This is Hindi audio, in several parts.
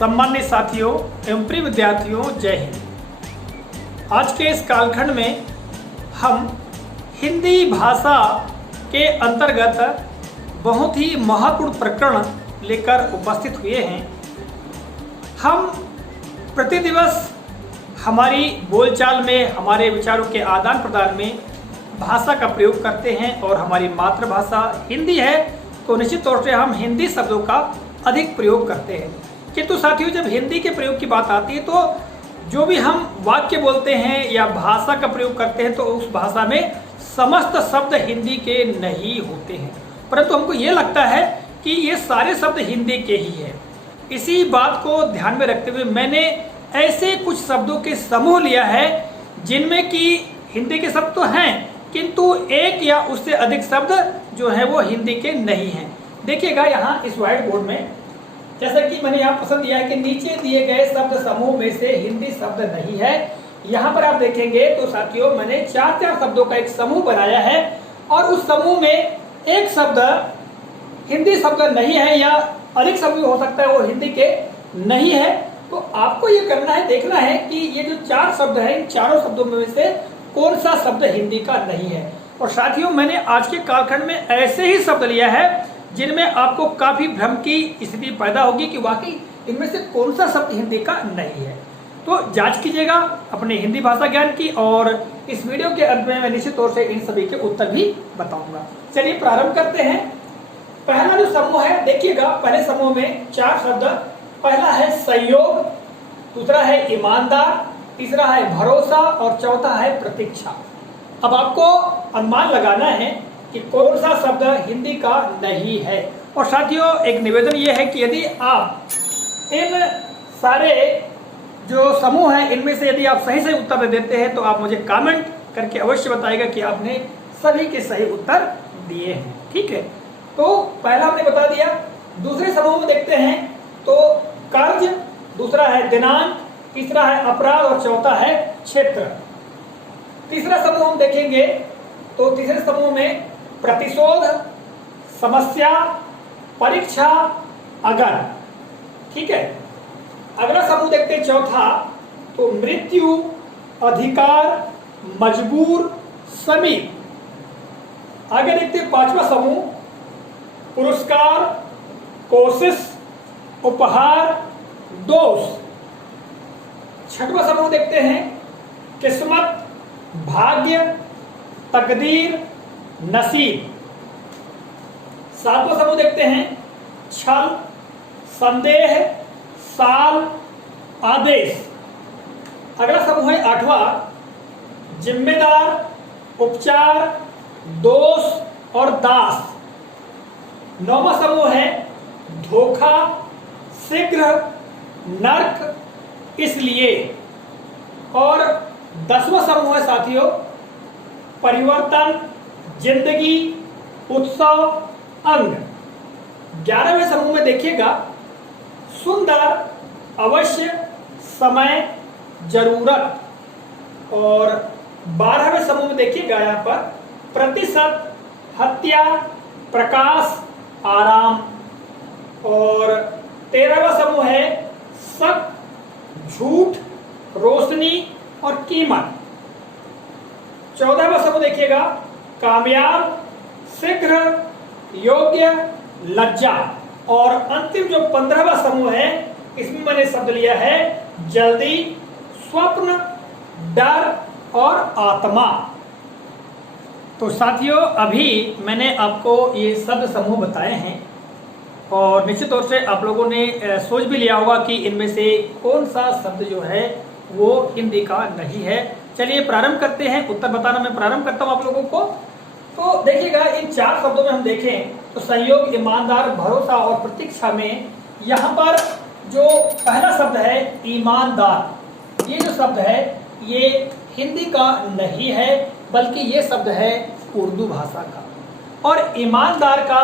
सम्मानित साथियों एवं प्रिय विद्यार्थियों, जय हिंद। आज के इस कालखंड में हम हिंदी भाषा के अंतर्गत बहुत ही महत्वपूर्ण प्रकरण लेकर उपस्थित हुए हैं। हम प्रतिदिवस हमारी बोलचाल में, हमारे विचारों के आदान प्रदान में भाषा का प्रयोग करते हैं और हमारी मातृभाषा हिंदी है तो निश्चित तौर से हम हिंदी शब्दों का अधिक प्रयोग करते हैं। किंतु साथियों, जब हिंदी के प्रयोग की बात आती है तो जो भी हम वाक्य बोलते हैं या भाषा का प्रयोग करते हैं तो उस भाषा में समस्त शब्द हिंदी के नहीं होते हैं, परंतु हमको ये लगता है कि ये सारे शब्द हिंदी के ही है। इसी बात को ध्यान में रखते हुए मैंने ऐसे कुछ शब्दों के समूह लिया है जिनमें कि हिंदी के शब्द तो हैं किंतु एक या उससे अधिक शब्द जो है वो हिंदी के नहीं हैं। देखिएगा यहाँ इस व्हाइट बोर्ड में, जैसा कि मैंने यहाँ पसंद दिया है कि नीचे दिए गए शब्द समूह में से हिंदी शब्द नहीं है। यहाँ पर आप देखेंगे तो साथियों मैंने चार शब्दों का एक समूह बनाया है और उस समूह में एक शब्द हिंदी शब्द नहीं है या अधिक शब्द हो सकता है वो हिंदी के नहीं है। तो आपको ये करना है, देखना है कि ये जो चार शब्द है इन चारों शब्दों में से कौन सा शब्द हिंदी का नहीं है। और साथियों मैंने आज के कालखंड में ऐसे ही शब्द लिया है जिनमें आपको काफी भ्रम की स्थिति पैदा होगी कि वाकई इनमें से कौन सा शब्द हिंदी का नहीं है। तो जांच कीजिएगा अपने हिंदी भाषा ज्ञान की और इस वीडियो के अंत में मैं निश्चित तौर से इन सभी के उत्तर भी बताऊंगा। चलिए प्रारंभ करते हैं। पहला जो समूह है, देखिएगा पहले समूह में चार शब्द। पहला है सहयोग, दूसरा है ईमानदार, तीसरा है भरोसा और चौथा है प्रतीक्षा। अब आपको अनुमान लगाना है कि कौन सा शब्द हिंदी का नहीं है। और साथियों एक निवेदन ये है कि यदि आप इन सारे जो समूह हैं इनमें से यदि आप सही उत्तर देते हैं तो आप मुझे कमेंट करके अवश्य बताइएगा कि आपने सभी के सही उत्तर दिए हैं। ठीक है, तो पहला हमने बता दिया। दूसरे समूह में देखते हैं तो कर्ज, दूसरा है दिनांक, तीसरा है अपराध और चौथा है क्षेत्र। तीसरा समूह हम देखेंगे तो तीसरे समूह में प्रतिशोध, समस्या, परीक्षा, अगर। ठीक है, अगला समूह देखते हैं चौथा तो मृत्यु, अधिकार, मजबूर, समीप। आगे देखते हैं पांचवा समूह पुरस्कार, कोशिश, उपहार, दोष। छठवां समूह देखते हैं किस्मत, भाग्य, तकदीर, नसीब। सातवां समूह देखते हैं छल, संदेह, साल, आदेश। अगला समूह है आठवां जिम्मेदार, उपचार, दोष और दास। नौवां समूह है धोखा, शीघ्र, नर्क, इसलिए। और 10वां समूह है साथियों परिवर्तन, जिंदगी, उत्सव, अंग। 11वें समूह में देखिएगा सुंदर, अवश्य, समय, जरूरत। और 12वें समूह में देखिएगा यहाँ पर प्रतिशत, हत्या, प्रकाश, आराम। और 13वां समूह है शक, झूठ, रोशनी और कीमत। 14वां समूह देखिएगा कामयाब, शीघ्र, योग्य, लज्जा। और अंतिम जो 15वां समूह है इसमें मैंने शब्द लिया है जल्दी, स्वप्न, डर और आत्मा। तो साथियों अभी मैंने आपको ये शब्द समूह बताए हैं और निश्चित तौर से आप लोगों ने सोच भी लिया होगा कि इनमें से कौन सा शब्द जो है वो हिंदी का नहीं है। चलिए प्रारंभ करते हैं, उत्तर बताना मैं प्रारंभ करता हूं आप लोगों को। तो देखिएगा इन चार शब्दों में हम देखें तो सहयोग, ईमानदार, भरोसा और प्रतीक्षा में यहाँ पर जो पहला शब्द है ईमानदार, ये जो शब्द है ये हिंदी का नहीं है बल्कि ये शब्द है उर्दू भाषा का। और ईमानदार का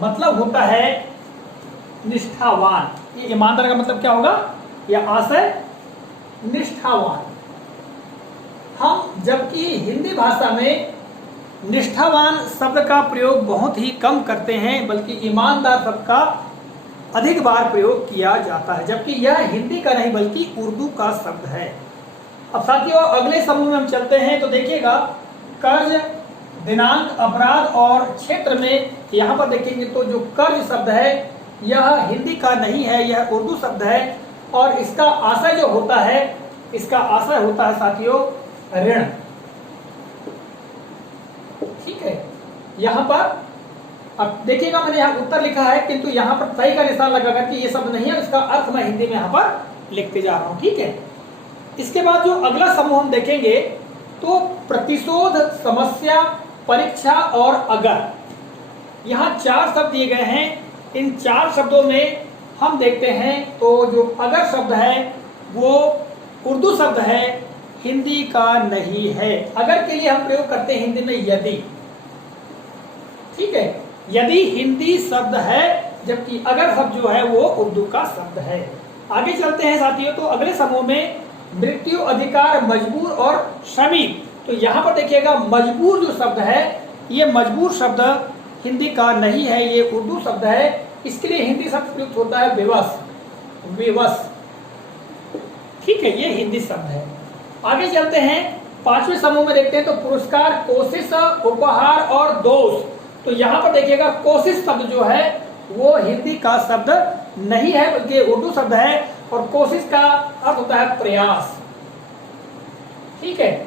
मतलब होता है निष्ठावान। ये ईमानदार का मतलब क्या होगा, या आशय निष्ठावान। हम जबकि हिंदी भाषा में निष्ठावान शब्द का प्रयोग बहुत ही कम करते हैं बल्कि ईमानदार शब्द का अधिक बार प्रयोग किया जाता है, जबकि यह हिंदी का नहीं बल्कि उर्दू का शब्द है। अब साथियों अगले समूह में हम चलते हैं तो देखिएगा कर्ज, दिनांक, अपराध और क्षेत्र में यहाँ पर देखेंगे तो जो कर्ज शब्द है यह हिंदी का नहीं है, यह उर्दू शब्द है और इसका आशय जो होता है, इसका आशय होता है साथियों ऋण। ठीक है, यहाँ पर अब देखिएगा मैंने यहाँ उत्तर लिखा है किंतु यहाँ पर सही का निशान लगाकर कि ये शब्द नहीं है, इसका अर्थ मैं हिंदी में यहाँ पर लिखते जा रहा हूँ। ठीक है, इसके बाद जो अगला समूह हम देखेंगे तो प्रतिशोध, समस्या, परीक्षा और अगर। यहाँ 4 शब्द दिए गए हैं। इन 4 शब्दों में हम देखते हैं तो जो अगर शब्द है वो उर्दू शब्द है, हिंदी का नहीं है। अगर के लिए हम प्रयोग करते हैं हिंदी में यदि। ठीक है, यदि हिंदी शब्द है जबकि अगर शब्द जो है वो उर्दू का शब्द है। आगे चलते हैं साथियों तो अगले समूह में मृत्यु, अधिकार, मजबूर और श्रमिक। तो यहाँ पर देखिएगा मजबूर जो शब्द है ये मजबूर शब्द हिंदी का नहीं है, ये उर्दू शब्द है। इसके लिए हिंदी शब्द प्रयुक्त होता है विवश, विवश। ठीक है, ये हिंदी शब्द है। आगे चलते हैं 5वें समूह में देखते हैं तो पुरस्कार, कोशिश, उपहार और दोष। तो यहाँ पर देखिएगा कोशिश शब्द जो है वो हिंदी का शब्द नहीं है बल्कि उर्दू शब्द है और कोशिश का अर्थ होता है प्रयास। ठीक है,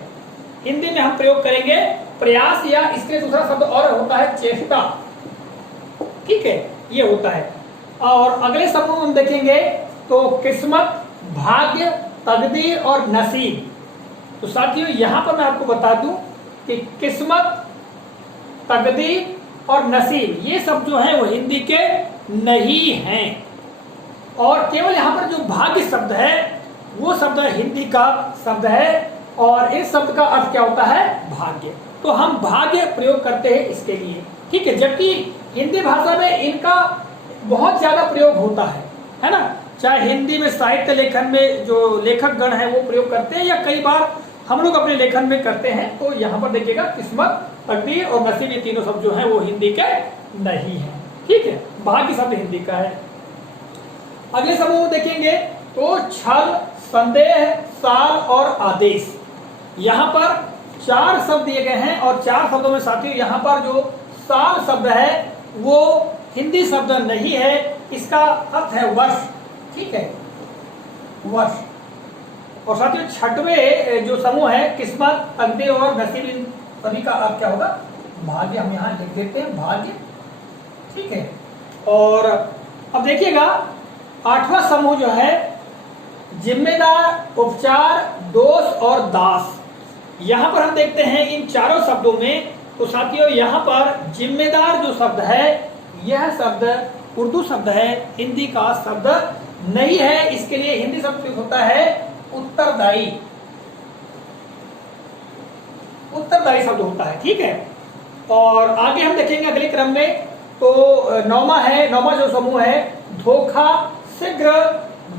हिंदी में हम प्रयोग करेंगे प्रयास या इसके दूसरा शब्द और होता है चेष्टा। ठीक है, ये होता है। और अगले समूह हम देखेंगे तो किस्मत, भाग्य, तकदीर और नसीब। तो साथियों यहाँ पर मैं आपको बता दूं कि किस्मत, तकदीर और नसीब ये सब जो है वो हिंदी के नहीं हैं और केवल यहाँ पर जो भाग्य शब्द है वो शब्द हिंदी का शब्द है और इस शब्द का अर्थ क्या होता है भाग्य। तो हम भाग्य प्रयोग करते हैं इसके लिए। ठीक है, जबकि हिंदी भाषा में इनका बहुत ज्यादा प्रयोग होता है ना। चाहे हिंदी में साहित्य लेखन में जो लेखक गण है वो प्रयोग करते हैं या कई बार हम लोग अपने लेखन में करते हैं। तो यहाँ पर देखिएगा किस्मत, तकदीर और नसीब ये तीनों शब्द जो है वो हिंदी के नहीं है। ठीक है, भाग्य शब्द हिंदी का है। अगले समूह देखेंगे तो छल, संदेह, साल और आदेश। यहाँ पर 4 शब्द दिए गए हैं और 4 शब्दों में साथियों यहाँ पर जो साल शब्द है वो हिंदी शब्द नहीं है, इसका अर्थ है वर्ष। ठीक है, वर्ष। और साथियों 6वें जो समूह है किस्मत, तकदीर और नसीब, इन सभी का अर्थ क्या होगा भाग्य। हम यहाँ लिख देते हैं भाग्य। ठीक है, और अब देखिएगा 8वां समूह जो है जिम्मेदार, उपचार, दोष और दास। यहाँ पर हम देखते हैं इन चारों शब्दों में तो साथियों यहाँ पर जिम्मेदार जो शब्द है यह शब्द उर्दू शब्द है, हिंदी का शब्द नहीं है। इसके लिए हिंदी शब्द प्रयुक्त होता है उत्तरदायी, उत्तरदायी शब्द होता है। ठीक है, और आगे हम देखेंगे अगले क्रम में तो 9वां जो समूह है धोखा, शीघ्र,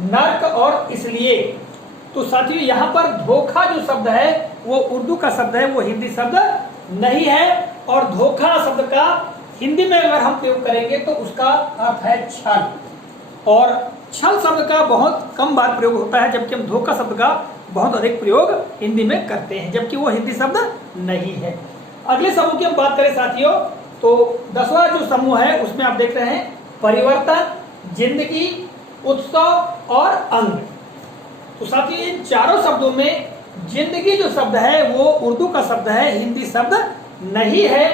नर्क और इसलिए। तो साथियों यहाँ पर धोखा जो शब्द है वो उर्दू का शब्द है, वो हिंदी शब्द नहीं है। और धोखा शब्द का हिंदी में अगर हम प्रयोग करेंगे तो उसका अर्थ है छल और छल शब्द का बहुत कम बार प्रयोग होता है, जबकि हम धोखा शब्द का बहुत अधिक प्रयोग हिंदी में करते हैं, जबकि वो हिंदी शब्द नहीं है। अगले समूह की हम बात करें साथियों तो 10वां जो समूह है उसमें आप देख रहे हैं परिवर्तन, जिंदगी, उत्सव और अंग। तो साथियों इन चारों शब्दों में जिंदगी जो शब्द है वो उर्दू का शब्द है, हिंदी शब्द नहीं है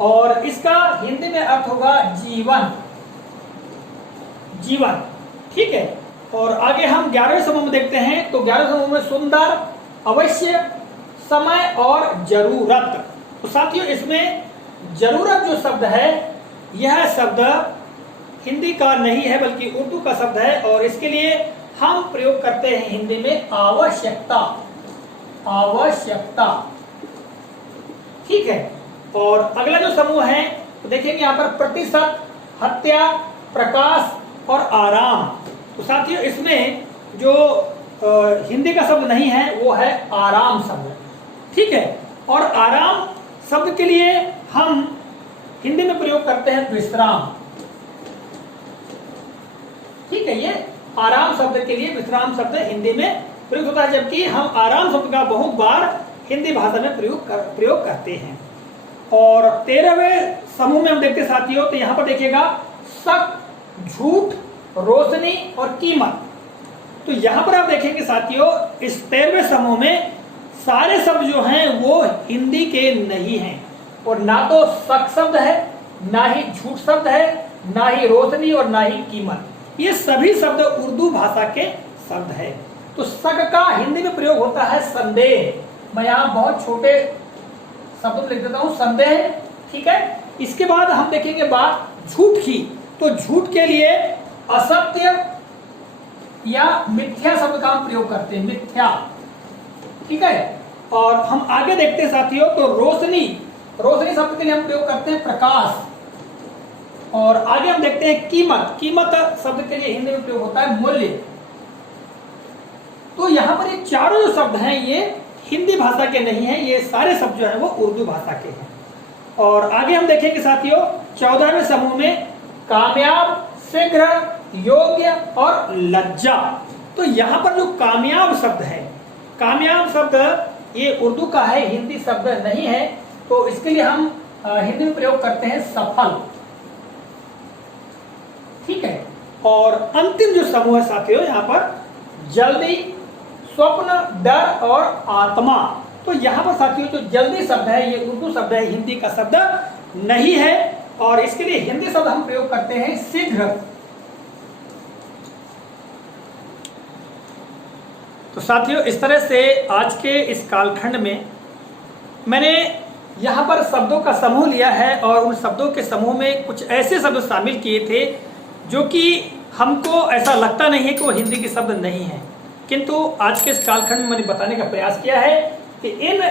और इसका हिंदी में अर्थ होगा जीवन, जीवन। ठीक है, और आगे हम 11वें समूह में देखते हैं तो 11वें समूह में सुंदर, अवश्य, समय और जरूरत। तो साथियों इसमें जरूरत जो शब्द है यह शब्द हिंदी का नहीं है बल्कि उर्दू का शब्द है और इसके लिए हम प्रयोग करते हैं हिंदी में आवश्यकता, आवश्यकता। ठीक है, और अगला जो समूह है तो देखेंगे यहाँ पर प्रतिशत, हत्या, प्रकाश और आराम। तो साथियों इसमें जो हिंदी का शब्द नहीं है वो है आराम शब्द। ठीक है, और आराम शब्द के लिए हम हिंदी में प्रयोग करते हैं विश्राम। ठीक है, ये आराम शब्द के लिए विश्राम शब्द हिंदी में प्रयुक्त होता है, जबकि हम आराम शब्द का बहुत बार हिंदी भाषा में प्रयोग करते हैं। और 13वें समूह में हम देखते हैं साथियों, तो यहाँ पर देखिएगा शक, झूठ, रोशनी और कीमत। तो यहाँ पर आप देखेंगे साथियों, इस 13वें समूह में सारे शब्द जो हैं वो हिंदी के नहीं हैं, और ना तो शक शब्द है, ना ही झूठ शब्द है, ना ही रोशनी और ना ही कीमत। ये सभी शब्द उर्दू भाषा के शब्द है। तो शक का हिंदी में प्रयोग होता है संदेह। मैं यहाँ बहुत छोटे शब्दों में लिख देता हूँ, संदेह, ठीक है। इसके बाद हम देखेंगे बात झूठ की। तो झूठ के लिए असत्य या मिथ्या शब्द का हम प्रयोग करते हैं, मिथ्या, ठीक है। और हम आगे देखते हैं साथियों, तो रोशनी, रोशनी शब्द के लिए हम प्रयोग करते हैं प्रकाश। और आगे हम देखते हैं कीमत, कीमत शब्द के लिए हिंदी में प्रयोग होता है मूल्य। तो यहाँ पर ये चारों जो शब्द हैं ये हिंदी भाषा के नहीं हैं, ये सारे शब्द जो हैं वो उर्दू भाषा के हैं। और आगे हम देखेंगे साथियों 14वें समूह में कामयाब, शीघ्र, योग्य और लज्जा। तो यहाँ पर जो कामयाब शब्द है, कामयाब शब्द ये उर्दू का है, हिंदी शब्द नहीं है, तो इसके लिए हम हिंदी में प्रयोग करते हैं सफल, ठीक है। और अंतिम जो समूह है साथियों यहाँ पर जल्दी, स्वप्न, डर और आत्मा। तो यहाँ पर साथियों जो जल्दी शब्द है ये उर्दू शब्द है, हिंदी का शब्द नहीं है, और इसके लिए हिंदी शब्द हम प्रयोग करते हैं शीघ्र। तो साथियों इस तरह से आज के इस कालखंड में मैंने यहाँ पर शब्दों का समूह लिया है, और उन शब्दों के समूह में कुछ ऐसे शब्द शामिल किए थे जो कि हमको ऐसा लगता नहीं है कि वो हिंदी के शब्द नहीं है, किंतु आज के इस कालखंड में मैंने बताने का प्रयास किया है कि इन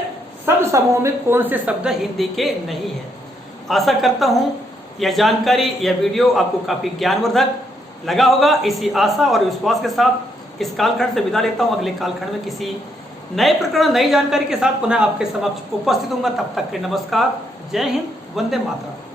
शब्द समूह में कौन से शब्द हिंदी के नहीं है। आशा करता हूँ यह जानकारी, यह वीडियो आपको काफ़ी ज्ञानवर्धक लगा होगा। इसी आशा और विश्वास के साथ इस कालखंड से विदा लेता हूँ। अगले कालखंड में किसी नए प्रकरण, नई जानकारी के साथ पुनः आपके समक्ष उपस्थित होऊंगा। तब तक के नमस्कार, जय हिंद, वंदे मातरम।